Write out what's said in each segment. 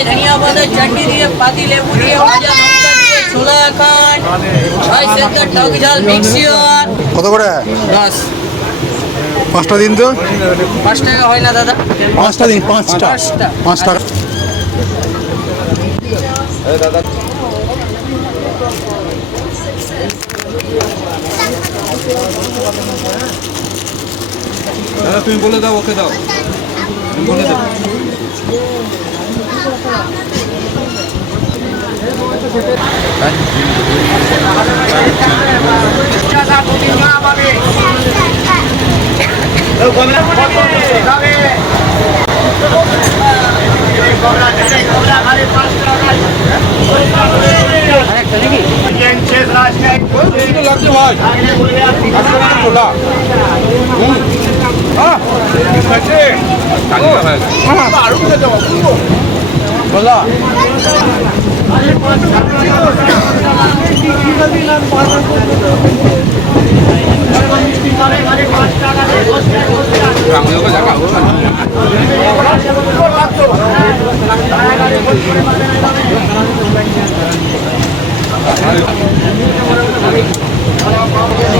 ভাই ধনিয়া পাতা চাটনি দিয়ে পাতি লেবু দিয়ে ভাজা লঙ্কা দিয়ে ছোলা খান ভাই সেদ্ধ টক ঝাল মিক্সচার। কত করে? 10। 5টা দিন তো। 5 টাকা হয় না দাদা? 5টা দিন, 5টা। 5 টাকা। দাদা তুমি বলে দাও, ওকে দাও, তুমি বলে দাও। লাগছে ভাই ছোলা বলা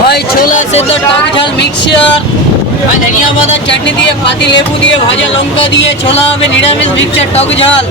ভাই ছোলা সেদ্ধ টক ঝাল মিক্সচার ভাই ধনিয়া পাতা চাটনি দিয়ে পাতি লেবু দিয়ে ভাজা লঙ্কা দিয়ে ছোলা হবে নিরামিষ মিক্সচার টক ঝাল।